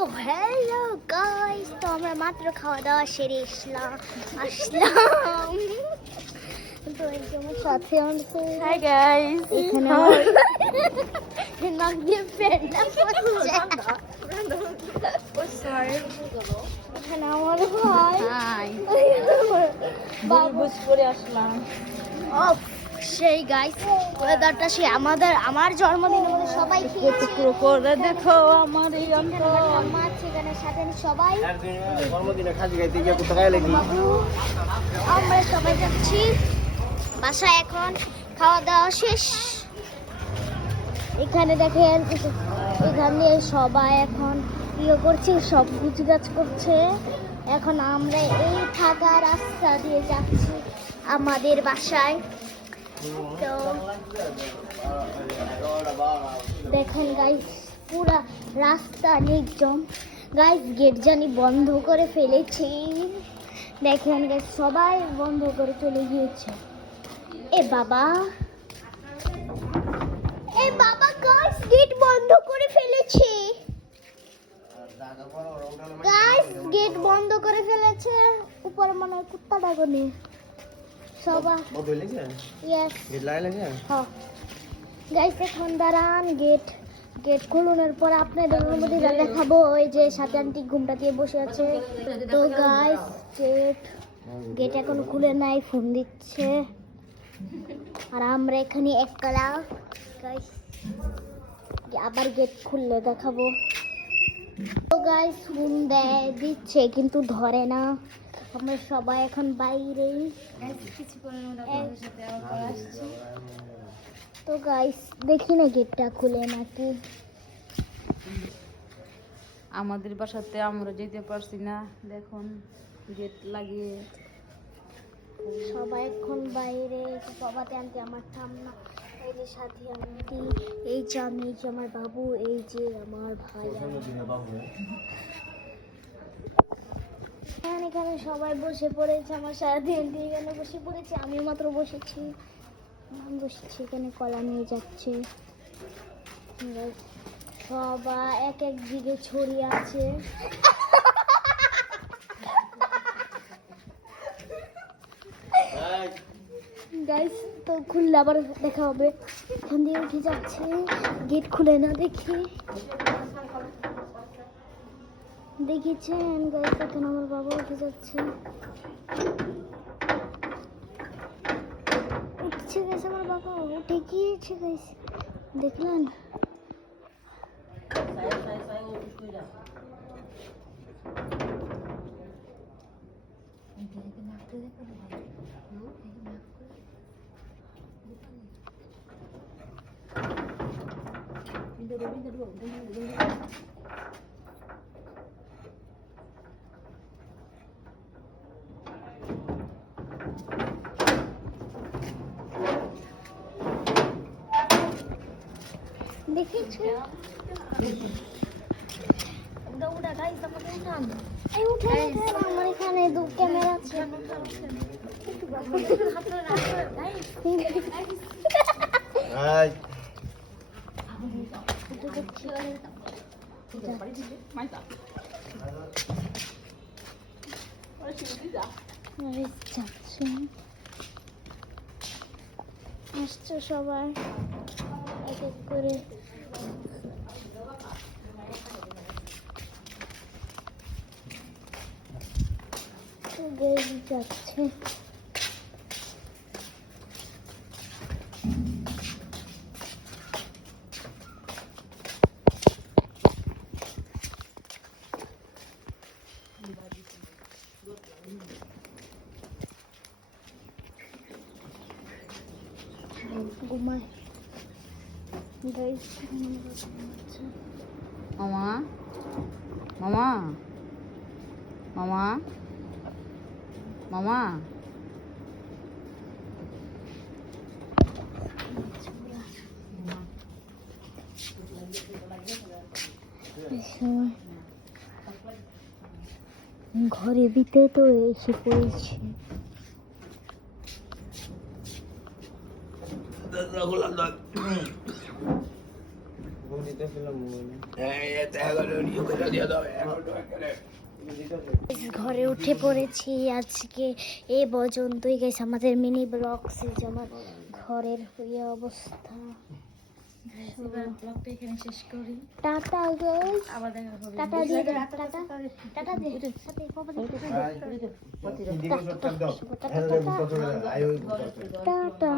তো hello guys, তো আমরা মাত্র খাওয়া দাওয়া সেরে আসলাম তো এই যে আমার সাথে আছে। হাই গাইস, এখানে নাক দিয়ে ফেলনা পড়ছে। এখানে আমার ভাই হাই বাবু করে আসলাম। সেই গাইস, ওয়েদারটা সে আমার জন্মদিনে আমাদের সবাই খেয়েছে। টুকরো করে দেখো আমার এই অন্তর। মা সেখানে সাথে সবাই জন্মদিনে খাসি খাইতে গিয়ে কোথায় লেগে বাবু আমরা সবাই যাচ্ছি বাসায়। এখন খাওয়া দাওয়া শেষ। এখানে দেখেন, এখানে সবাই এখন ইয়ে করছে, সব গুজগাছ করছে। এখন আমরা এই থাকা রাস্তা দিয়ে যাচ্ছি আমাদের বাসায়। তো দেখেন গাইস, পুরা রাস্তা নির্জন। গাইস গেট জানি বন্ধ করে ফেলেছি। দেখেন গাইস, সবাই বন্ধ করে চলে গিয়েছে। এ বাবা গাইস, গেট বন্ধ করে ফেলেছে। গাইস গেট বন্ধ করে ফেলেছে। উপরে মনে হয় কুত্তা ডাগনে সবাই। ইয়েস হ্যাঁ গাইস, এখন দাঁড়ান। গেট খুলুনের পর আপনাদের মধ্যে দেখাবো। ওই যে সাথে আন্টি ঘুমটা দিয়ে বসে আছে। তো গাইস গেট এখন খুলে নাই, ফোন দিচ্ছে। আর আমরা এখানে একলা। গাইস আবার গেট খুললে দেখাবো। তো গাইস ফোন দিচ্ছে কিন্তু ধরে না। আমরা সবাই এখন বাইরে। তো গাইস দেখি না গেটটা খুলে নাকি। আমাদের বাসাতে আমরা যেতে পারছি না, দেখুন গেট লাগিয়ে। সবাই এখন বাইরে। বাবাতে আনতে আমার ঠাম্মা, এই যে সাথে আন্টি, এই যে আমি, এই যে আমার বাবু, এই যে আমার ভাই। এখানে সবাই বসে পড়েছে। আমার সাথে আন্টি এখানে বসে পড়েছে, আমিও মাত্র বসেছি। এখানে কলা নিয়ে যাচ্ছে। সবাই এক এক দিকে ছড়িয়ে আছে। গাইস তো খুললে আবার দেখা হবে। এখান দিয়ে উঠে যাচ্ছে, গেট খুলে না দেখি। দেখেছেন গাইস, এখন আমার বাবা উঠে যাচ্ছে। উঠছে গেছে আমার বাবা, উঠে গিয়েছে গাইস, দেখলেন? দেখেছো? দৌড়া গাইস, আমাকে উঠান। এই উঠে আমার এখানে দু ক্যামেরা আছে। আসছে সবাই এক এক করে। যাচ্ছে ঘুমায় গাইস। মামা মামা মামা মামা ঘরের ভিতরে তো এসে পড়েছে। দিতেছিলাম মোবাইলে। ঘরে উঠে পড়েছি আজকে এ পর্যন্তই গেছে আমাদের মিনি ব্লগস আমার ঘরের ইয়ে অবস্থা। ব্লগটা এখানে শেষ করি, টাটা গাইস, আবার দেখা হবে। টাটা দিয়ে দাও, টাটা টাটা দিয়ে সাথে বাবা দিয়ে টাটা টাটা।